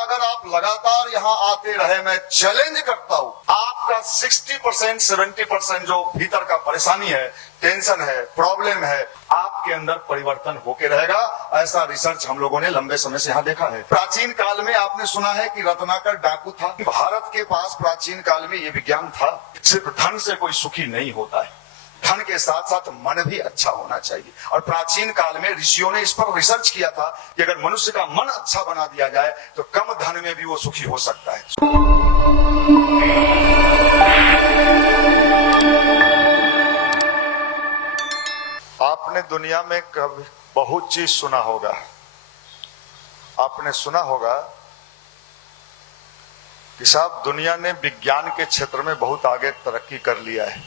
अगर आप लगातार यहाँ आते रहे, मैं चैलेंज करता हूँ, आपका 60% 70% जो भीतर का परेशानी है, टेंशन है, प्रॉब्लम है, आपके अंदर परिवर्तन होके रहेगा। ऐसा रिसर्च हम लोगों ने लंबे समय से यहाँ देखा है। प्राचीन काल में आपने सुना है कि रत्नाकर डाकू था। भारत के पास प्राचीन काल में ये विज्ञान था, सिर्फ धन से कोई सुखी नहीं होता है, धन के साथ साथ मन भी अच्छा होना चाहिए। और प्राचीन काल में ऋषियों ने इस पर रिसर्च किया था कि अगर मनुष्य का मन अच्छा बना दिया जाए तो कम धन में भी वो सुखी हो सकता है। आपने दुनिया में कभी बहुत चीज सुना होगा। आपने सुना होगा कि साहब दुनिया ने विज्ञान के क्षेत्र में बहुत आगे तरक्की कर लिया है।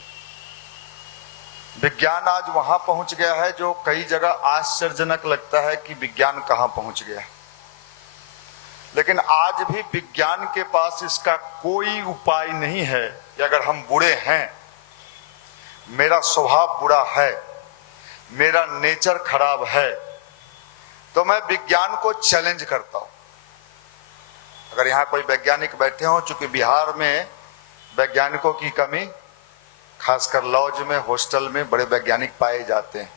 विज्ञान आज वहां पहुंच गया है जो कई जगह आश्चर्यजनक लगता है कि विज्ञान कहां पहुंच गया। लेकिन आज भी विज्ञान के पास इसका कोई उपाय नहीं है कि अगर हम बुरे हैं, मेरा स्वभाव बुरा है, मेरा नेचर खराब है, तो मैं विज्ञान को चैलेंज करता हूं। अगर यहां कोई वैज्ञानिक बैठे हो, चूंकि बिहार में वैज्ञानिकों की कमी, खासकर लॉज में, हॉस्टल में बड़े वैज्ञानिक पाए जाते हैं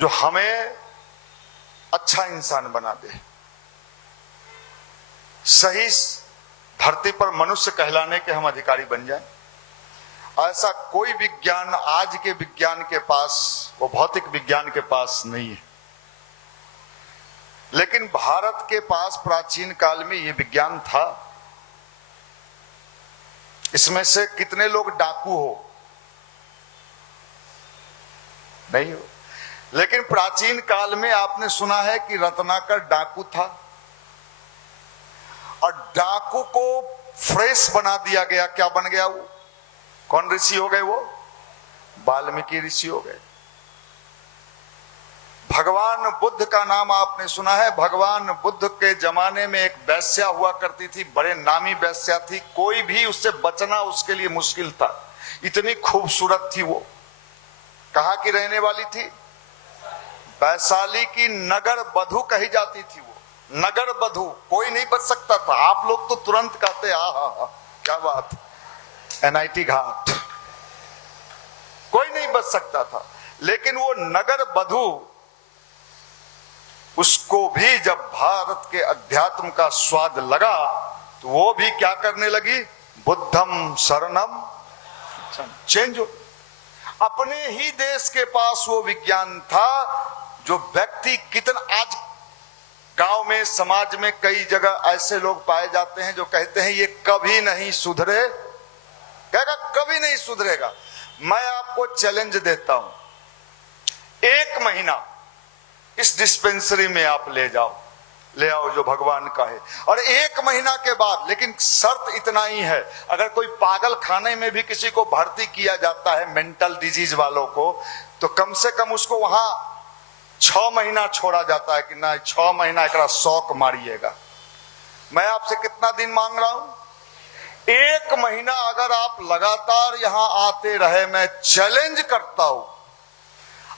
जो हमें अच्छा इंसान बना दे, सही धरती पर मनुष्य कहलाने के हम अधिकारी बन जाएं। ऐसा कोई विज्ञान आज के विज्ञान के पास, वो भौतिक विज्ञान के पास नहीं है। लेकिन भारत के पास प्राचीन काल में ये विज्ञान था। इसमें से कितने लोग डाकू हो? नहीं हो। लेकिन प्राचीन काल में आपने सुना है कि रत्नाकर डाकू था और डाकू को फ्रेश बना दिया गया। क्या बन गया वो? कौन ऋषि हो गए वो? वाल्मीकि ऋषि हो गए। भगवान बुद्ध का नाम आपने सुना है। भगवान बुद्ध के जमाने में एक वैश्या हुआ करती थी, बड़े नामी वैश्या थी, कोई भी उससे बचना उसके लिए मुश्किल था, इतनी खूबसूरत थी वो। कहाँ की रहने वाली थी? वैशाली की नगर बधू कही जाती थी वो। नगर बधू, कोई नहीं बच सकता था। आप लोग तो तुरंत कहते हा क्या बात, NIT घाट, कोई नहीं बच सकता था। लेकिन वो नगर बधू, उसको भी जब भारत के अध्यात्म का स्वाद लगा तो वो भी क्या करने लगी? बुद्धम शरणम चेंज हो। अपने ही देश के पास वो विज्ञान था जो व्यक्ति कितना, आज गांव में, समाज में कई जगह ऐसे लोग पाए जाते हैं जो कहते हैं ये कभी नहीं सुधरे, कहेगा कभी नहीं सुधरेगा। मैं आपको चैलेंज देता हूं, 1 महीना इस डिस्पेंसरी में आप ले आओ जो भगवान का है, और 1 महीना के बाद, लेकिन शर्त इतना ही है, अगर कोई पागल खाने में भी किसी को भर्ती किया जाता है, मेंटल डिजीज वालों को, तो कम से कम उसको वहां 6 महीना छोड़ा जाता है कि ना 6 महीना एक शौक मारिएगा। मैं आपसे कितना दिन मांग रहा हूं? 1 महीना अगर आप लगातार यहां आते रहे, मैं चैलेंज करता हूं,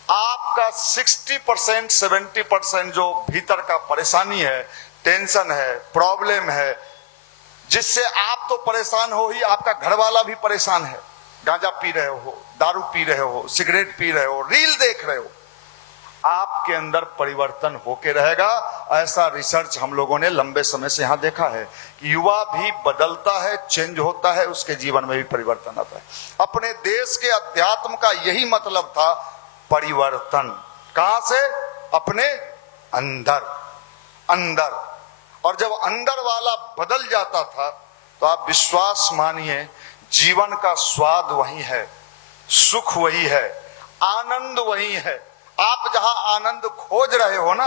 आपका 60% 70% जो भीतर का परेशानी है, टेंशन है, प्रॉब्लम है, जिससे आप तो परेशान हो ही, आपका घर वाला भी परेशान है। गांजा पी रहे हो, दारू पी रहे हो, सिगरेट पी रहे हो, रील देख रहे हो, आपके अंदर परिवर्तन होके रहेगा। ऐसा रिसर्च हम लोगों ने लंबे समय से यहां देखा है कि युवा भी बदलता है, चेंज होता है, उसके जीवन में भी परिवर्तन आता है। अपने देश के अध्यात्म का यही मतलब था, परिवर्तन। कहां से? अपने अंदर। और जब अंदर वाला बदल जाता था तो आप विश्वास मानिए, जीवन का स्वाद वही है, सुख वही है, आनंद वही है। आप जहां आनंद खोज रहे हो ना,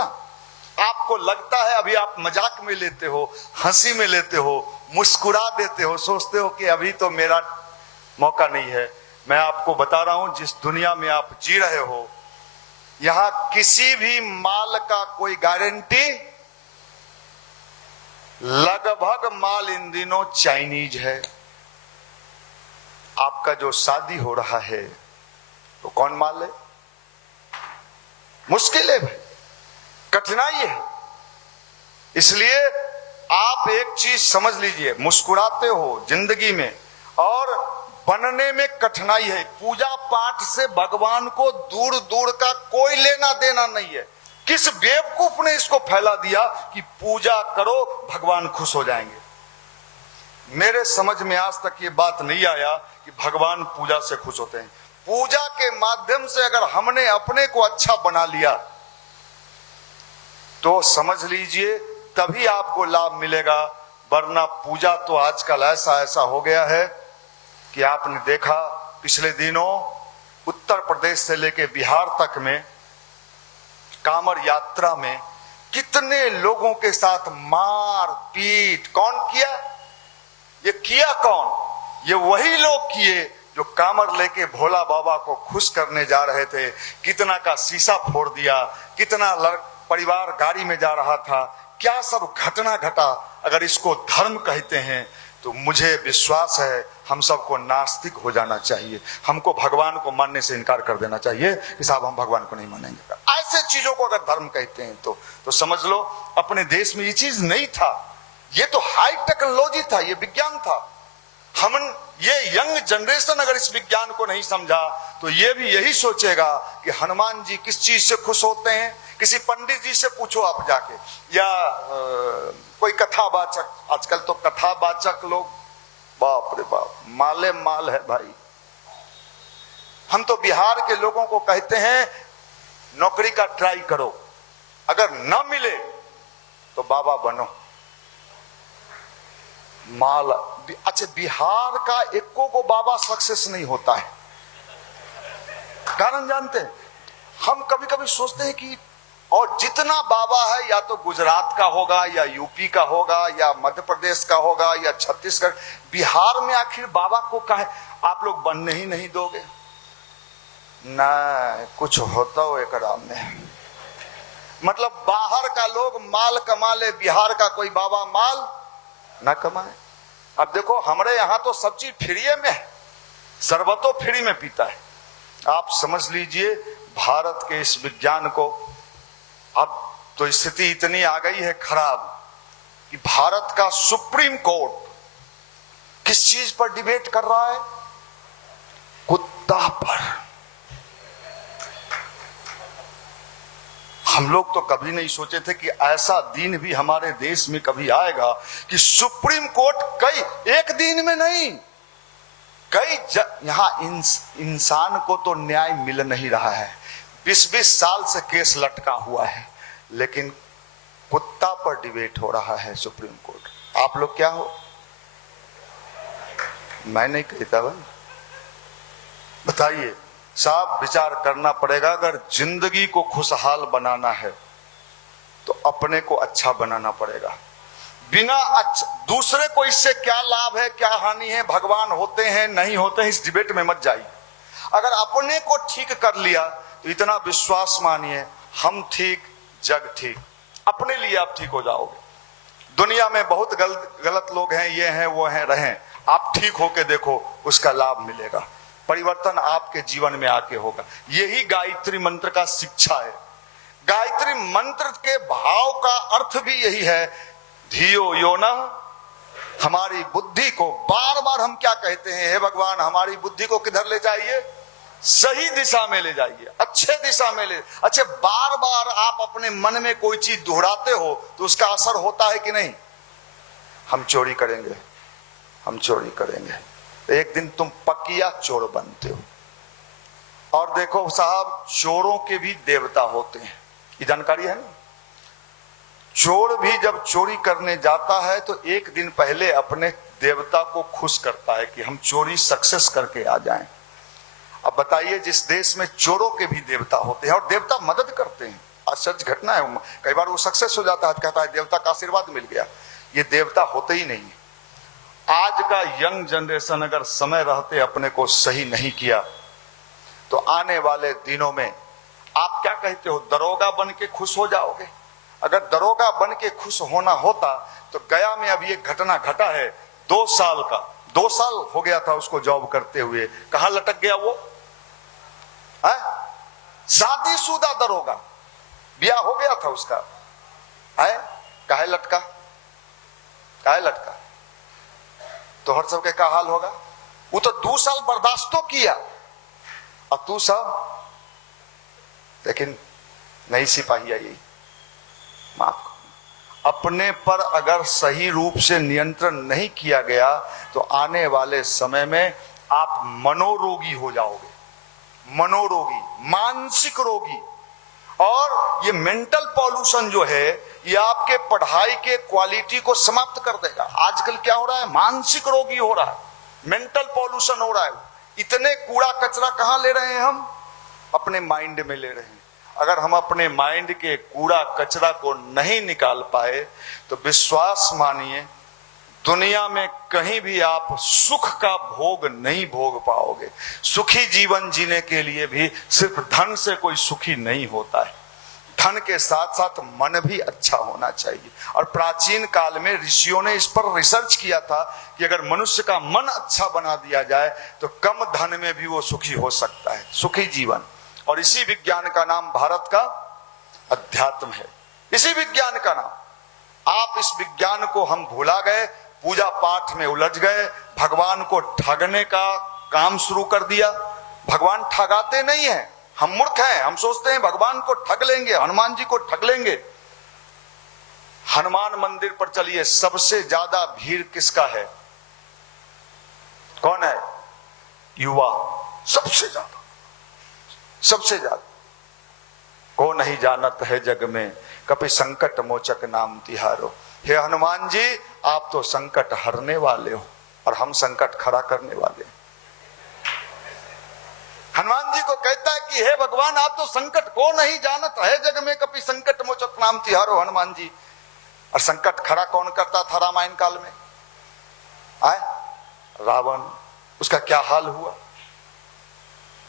आपको लगता है, अभी आप मजाक में लेते हो, हंसी में लेते हो, मुस्कुरा देते हो, सोचते हो कि अभी तो मेरा मौका नहीं है। मैं आपको बता रहा हूं, जिस दुनिया में आप जी रहे हो, यहां किसी भी माल का कोई गारंटी, लगभग माल इन दिनों चाइनीज है। आपका जो शादी हो रहा है तो कौन माल है? मुश्किल है भाई। कठिनाई है। इसलिए आप एक चीज समझ लीजिए, मुस्कुराते हो जिंदगी में और बनने में कठिनाई है। पूजा पाठ से भगवान को दूर दूर का कोई लेना देना नहीं है। किस बेवकूफ ने इसको फैला दिया कि पूजा करो भगवान खुश हो जाएंगे। मेरे समझ में आज तक ये बात नहीं आया कि भगवान पूजा से खुश होते हैं। पूजा के माध्यम से अगर हमने अपने को अच्छा बना लिया तो समझ लीजिए तभी आपको लाभ मिलेगा, वरना पूजा तो आजकल ऐसा हो गया है कि आपने देखा पिछले दिनों उत्तर प्रदेश से लेके बिहार तक में कांवड़ यात्रा में कितने लोगों के साथ मार पीट कौन किया? ये किया कौन? ये वही लोग किए जो कांवड़ लेके भोला बाबा को खुश करने जा रहे थे। कितना का शीशा फोड़ दिया, कितना परिवार गाड़ी में जा रहा था, क्या सब घटना घटा। अगर इसको धर्म कहते हैं तो मुझे विश्वास है हम सबको नास्तिक हो जाना चाहिए। हमको भगवान को मानने से इनकार कर देना चाहिए कि साहब हम भगवान को नहीं मानेंगे। ऐसे चीजों को अगर धर्म कहते हैं तो समझ लो अपने देश में ये चीज नहीं था। ये तो हाई टेक्नोलॉजी था, ये विज्ञान था। हम ये यंग जनरेशन अगर इस विज्ञान को नहीं समझा तो ये भी यही सोचेगा कि हनुमान जी किस चीज से खुश होते हैं। किसी पंडित जी से पूछो आप जाके, या कोई कथावाचक, आजकल तो कथावाचक लोग बाप रे बाप माले माल है भाई। हम तो बिहार के लोगों को कहते हैं नौकरी का ट्राई करो, अगर ना मिले तो बाबा बनो। माल अच्छा, बिहार का एको को बाबा सक्सेस नहीं होता है। कारण जानते हैं? हम कभी कभी सोचते हैं कि और जितना बाबा है या तो गुजरात का होगा या यूपी का होगा या मध्य प्रदेश का होगा या छत्तीसगढ़, बिहार में आखिर बाबा को कहे आप लोग बनने ही नहीं दोगे? ना कुछ होता हो एक में, मतलब बाहर का लोग माल कमा ले, बिहार का कोई बाबा माल ना कमाए। अब देखो हमारे यहां तो सब चीज फ्री में है, शरबतो फ्री में पीता है। आप समझ लीजिए भारत के इस विज्ञान को, अब तो स्थिति इतनी आ गई है खराब कि भारत का सुप्रीम कोर्ट किस चीज पर डिबेट कर रहा है? कुत्ता पर। हम लोग तो कभी नहीं सोचे थे कि ऐसा दिन भी हमारे देश में कभी आएगा कि सुप्रीम कोर्ट एक दिन में नहीं, यहां इंसान को तो न्याय मिल नहीं रहा है। 20-20 साल से केस लटका हुआ है, लेकिन कुत्ता पर डिबेट हो रहा है सुप्रीम कोर्ट। आप लोग क्या हो? मैं नहीं कहता भाई, बताइए साहब, विचार करना पड़ेगा। अगर जिंदगी को खुशहाल बनाना है तो अपने को अच्छा बनाना पड़ेगा। बिना दूसरे को इससे क्या लाभ है क्या हानि है, भगवान होते हैं नहीं होते हैं, इस डिबेट में मत जाइए। अगर अपने को ठीक कर लिया तो इतना विश्वास मानिए, हम ठीक जग ठीक, अपने लिए आप ठीक हो जाओगे। दुनिया में बहुत गलत लोग हैं, ये हैं वो हैं, रहें, आप ठीक होके देखो, उसका लाभ मिलेगा। परिवर्तन आपके जीवन में आके होगा। यही गायत्री मंत्र का शिक्षा है। गायत्री मंत्र के भाव का अर्थ भी यही है, धियो यो न। हमारी बुद्धि को बार बार हम क्या कहते हैं, हे भगवान हमारी बुद्धि को किधर ले जाइए? सही दिशा में ले जाइए, अच्छे दिशा में ले। अच्छे बार बार आप अपने मन में कोई चीज दोहराते हो तो उसका असर होता है कि नहीं? हम चोरी करेंगे, हम चोरी करेंगे, एक दिन तुम पकिया चोर बनते हो। और देखो साहब, चोरों के भी देवता होते हैं, ये जानकारी है ना? चोर भी जब चोरी करने जाता है तो एक दिन पहले अपने देवता को खुश करता है कि हम चोरी सक्सेस करके आ जाएं। अब बताइए, जिस देश में चोरों के भी देवता होते हैं और देवता मदद करते हैं, आश्चर्य घटना है, कई बार वो सक्सेस हो जाता है, कहता है देवता का आशीर्वाद मिल गया। ये देवता होते ही नहीं। आज का यंग जनरेशन अगर समय रहते अपने को सही नहीं किया तो आने वाले दिनों में आप क्या कहते हो, दरोगा बन के खुश हो जाओगे? अगर दरोगा बन के खुश होना होता तो गया में अभी एक घटना घटा है, 2 साल का, 2 साल हो गया था उसको जॉब करते हुए, कहां लटक गया वो? शादीशुदा दरोगा, ब्याह हो गया था उसका, है काहे लटका, काहे लटका, तो हर सबके का हाल होगा। वो तो 2 साल बर्दाश्त तो किया, और तू सब, लेकिन नहीं सिपाही आई, माफ। अपने पर अगर सही रूप से नियंत्रण नहीं किया गया तो आने वाले समय में आप मनोरोगी हो जाओगे, मनोरोगी, मानसिक रोगी। और ये मेंटल पॉल्यूशन जो है ये आपके पढ़ाई के क्वालिटी को समाप्त कर देगा। आजकल क्या हो रहा है, मानसिक रोगी हो रहा है, मेंटल पॉल्यूशन हो रहा है। इतने कूड़ा कचरा कहां ले रहे हैं हम, अपने माइंड में ले रहे हैं। अगर हम अपने माइंड के कूड़ा कचरा को नहीं निकाल पाए तो विश्वास मानिए दुनिया में कहीं भी आप सुख का भोग नहीं भोग पाओगे। सुखी जीवन जीने के लिए भी सिर्फ धन से कोई सुखी नहीं होता है, धन के साथ साथ मन भी अच्छा होना चाहिए। और प्राचीन काल में ऋषियों ने इस पर रिसर्च किया था कि अगर मनुष्य का मन अच्छा बना दिया जाए तो कम धन में भी वो सुखी हो सकता है, सुखी जीवन। और इसी विज्ञान का नाम भारत का अध्यात्म है, इसी विज्ञान का नाम। आप इस विज्ञान को हम भुला गए, पूजा पाठ में उलझ गए, भगवान को ठगने का काम शुरू कर दिया। भगवान ठगाते नहीं है, हम मूर्ख हैं, हम सोचते हैं भगवान को ठग लेंगे, हनुमान जी को ठग लेंगे। हनुमान मंदिर पर चलिए, सबसे ज्यादा भीड़ किसका है, कौन है, युवा, सबसे ज्यादा, सबसे ज्यादा। को नहीं जानत है जग में कभी संकट मोचक नाम तिहारो। हे हनुमान जी, आप तो संकट हरने वाले हो और हम संकट खड़ा करने वाले हैं। हनुमान जी को कहता है कि हे भगवान, आप तो संकट को नहीं जानत है जग में कभी संकट मोचक नाम तिहारो। हनुमान जी, और संकट खड़ा कौन करता था रामायण काल में, आए रावण, उसका क्या हाल हुआ।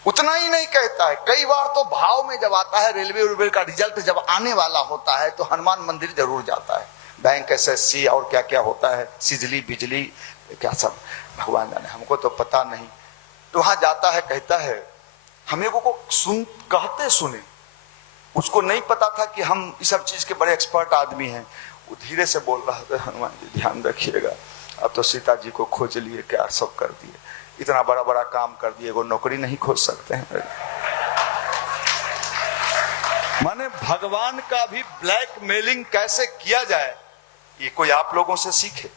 उतना ही नहीं कहता है, कई बार तो भाव में जब आता है, रेलवे का रिजल्ट जब आने वाला होता है तो हनुमान मंदिर जरूर जाता है। बैंक, एसएससी और क्या क्या होता है, सिजली बिजली क्या सब भगवान जाने, हमको तो पता नहीं। तो वहां जाता है, कहता है, हमें को सुन कहते सुने, उसको नहीं पता था कि हम इस सब चीज के बड़े एक्सपर्ट आदमी हैं। वो धीरे से बोल रहा था, हनुमान जी ध्यान रखिएगा, अब तो सीता जी को खोज लिए, क्या सब कर दिए, इतना बड़ा बड़ा काम कर दिए, वो नौकरी नहीं खोज सकते हैं। माने भगवान का भी ब्लैकमेलिंग कैसे किया जाए, ये कोई आप लोगों से सीखे।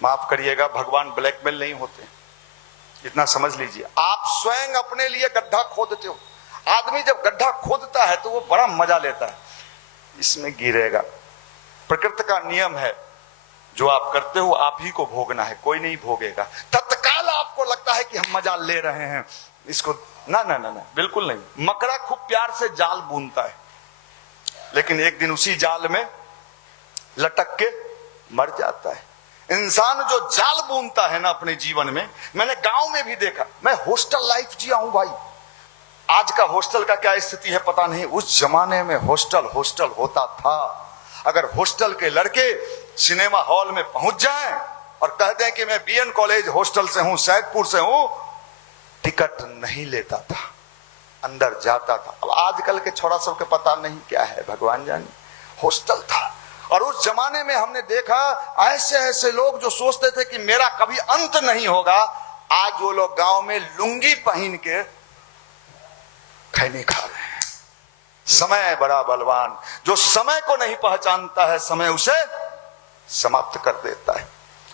माफ करिएगा, भगवान ब्लैकमेल नहीं होते, इतना समझ लीजिए। आप स्वयं अपने लिए गड्ढा खोदते हो। आदमी जब गड्ढा खोदता है तो वो बड़ा मजा लेता है, इसमें गिरेगा। प्रकृति का नियम है, जो आप करते हो आप ही को भोगना है, कोई नहीं भोगेगा। तत्काल आपको लगता है कि हम मजा ले रहे हैं इसको, ना ना ना ना, बिल्कुल नहीं। मकड़ा खूब प्यार से जाल बुनता है, लेकिन एक दिन उसी जाल में लटक के मर जाता है। इंसान जो जाल बुनता है ना अपने जीवन में, मैंने गांव में भी देखा, मैं हॉस्टल लाइफ जिया हूं भाई। आज का हॉस्टल का क्या स्थिति है पता नहीं, उस जमाने में हॉस्टल होता था। अगर हॉस्टल के लड़के सिनेमा हॉल में पहुंच जाएं और कह दें कि मैं बीएन कॉलेज हॉस्टल से हूं, सैदपुर से हूं, टिकट नहीं लेता था, अंदर जाता था। अब आजकल के छोरा सब के पता नहीं क्या है, भगवान जाने। हॉस्टल था, और उस जमाने में हमने देखा ऐसे ऐसे लोग जो सोचते थे कि मेरा कभी अंत नहीं होगा, आज वो लोग गांव में लुंगी पहन के खैनी खा रहे हैं। समय बड़ा बलवान, जो समय को नहीं पहचानता है समय उसे समाप्त कर देता है।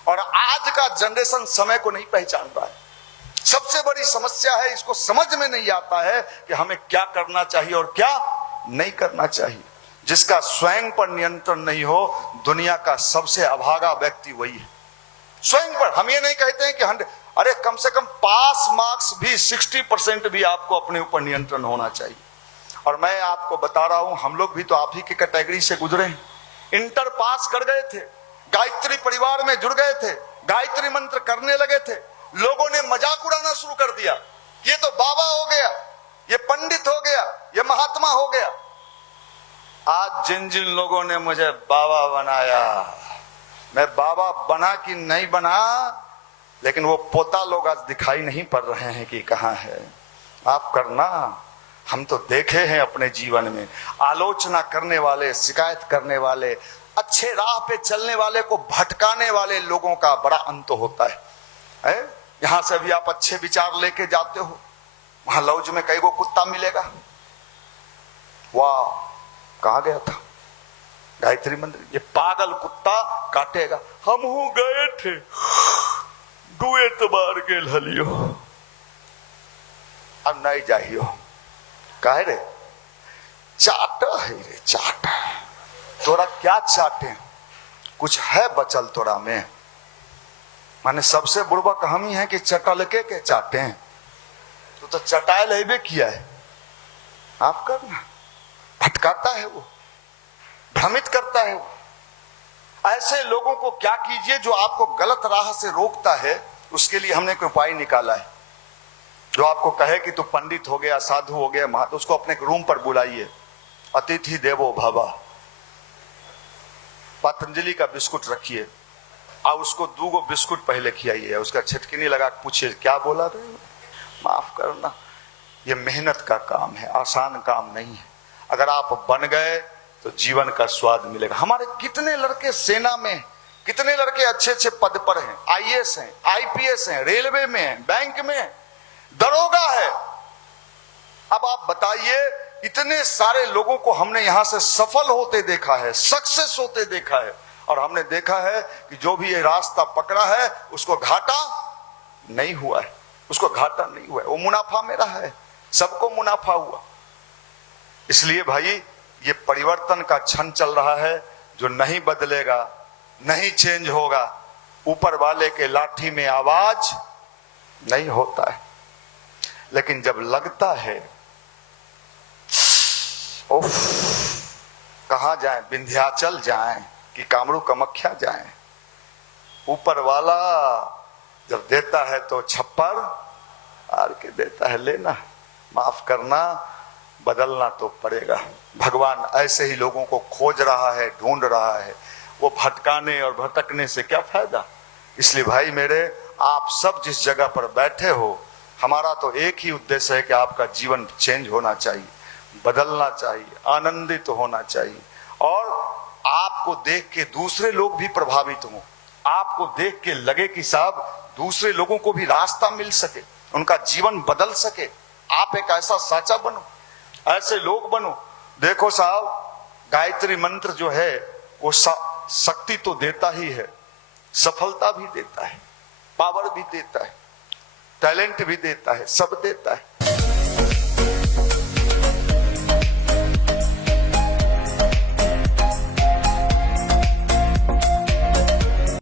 और आज का जनरेशन समय को नहीं पहचान रहा है, सबसे बड़ी समस्या है, इसको समझ में नहीं आता है कि हमें क्या करना चाहिए और क्या नहीं करना चाहिए। जिसका स्वयं पर नियंत्रण नहीं हो, दुनिया का सबसे अभागा व्यक्ति वही है। स्वयं पर हम ये नहीं कहते हैं कि 100, अरे कम से कम पास मार्क्स भी 60% भी आपको अपने ऊपर नियंत्रण होना चाहिए। और मैं आपको बता रहा हूं, हम लोग भी तो आप ही की कैटेगरी से गुजरे हैं। इंटर पास कर गए थे, गायत्री परिवार में जुड़ गए थे, गायत्री मंत्र करने लगे थे, लोगों ने मजाक उड़ाना शुरू कर दिया, ये तो बाबा हो गया, ये पंडित हो गया, ये महात्मा हो गया। आज जिन जिन लोगों ने मुझे बाबा बनाया, मैं बाबा बना कि नहीं बना, लेकिन वो पोता लोग आज दिखाई नहीं पड़ रहे हैं कि कहां है। आप करना, हम तो देखे हैं अपने जीवन में, आलोचना करने वाले, शिकायत करने वाले, अच्छे राह पे चलने वाले को भटकाने वाले लोगों का बड़ा अंत होता है? यहां से भी आप अच्छे विचार लेके जाते हो, वहां लौज में कई को कुत्ता मिलेगा। वाह, कहां गया था गायत्री मंदिर, ये पागल कुत्ता काटेगा। हम गए थे दुए तबार के हलियो, अब नहीं जाइयो। कहे रे चाट है रे चाट, तोरा क्या चाटे, कुछ है बचल तोरा में? माने सबसे बुर्बक हम ही हैं कि चटल के चाटे हैं। तो चटाए लेबे किया है, आप करना। भटकाता है वो, भ्रमित करता है वो। ऐसे लोगों को क्या कीजिए जो आपको गलत राह से रोकता है, उसके लिए हमने एक उपाय निकाला है। जो आपको कहे कि तू पंडित हो गया, साधु हो गया, महंत, उसको अपने रूम पर बुलाइए, अतिथि देवो भव, पतंजलि का बिस्कुट रखिए और उसको 2 बिस्कुट पहले खिलाइए, उसका छिटकिनी लगा पूछिए क्या बोला रहे हो। माफ करना, ये मेहनत का काम है, आसान काम नहीं है। अगर आप बन गए तो जीवन का स्वाद मिलेगा। हमारे कितने लड़के सेना में, कितने लड़के अच्छे अच्छे पद पर हैं, आईएएस हैं, आईपीएस हैं, रेलवे में हैं, बैंक में हैं, दरोगा है। अब आप बताइए, इतने सारे लोगों को हमने यहां से सफल होते देखा है, सक्सेस होते देखा है, और हमने देखा है कि जो भी ये रास्ता पकड़ा है उसको घाटा नहीं हुआ है, उसको घाटा नहीं हुआ है, वो मुनाफा में रहा है, सबको मुनाफा हुआ। इसलिए भाई, ये परिवर्तन का क्षण चल रहा है, जो नहीं बदलेगा, नहीं चेंज होगा, ऊपर वाले के लाठी में आवाज नहीं होता है। लेकिन जब लगता है उफ, कहां जाएं, विंध्याचल जाएं कि कामरू कामाख्या जाएं, ऊपर वाला जब देता है तो छप्पर आर के देता है, लेना, माफ करना, बदलना तो पड़ेगा। भगवान ऐसे ही लोगों को खोज रहा है, ढूंढ रहा है। वो भटकाने और भटकने से क्या फायदा। इसलिए भाई मेरे, आप सब जिस जगह पर बैठे हो, हमारा तो एक ही उद्देश्य है कि आपका जीवन चेंज होना चाहिए, बदलना चाहिए, आनंदित होना चाहिए, और आपको देख के दूसरे लोग भी प्रभावित हों। आपको देख के लगे कि साहब दूसरे लोगों को भी रास्ता मिल सके, उनका जीवन बदल सके। आप एक ऐसा साचा बनो, ऐसे लोग बनो। देखो साहब, गायत्री मंत्र जो है वो शक्ति तो देता ही है, सफलता भी देता है, पावर भी देता है, टैलेंट भी देता है, सब देता है।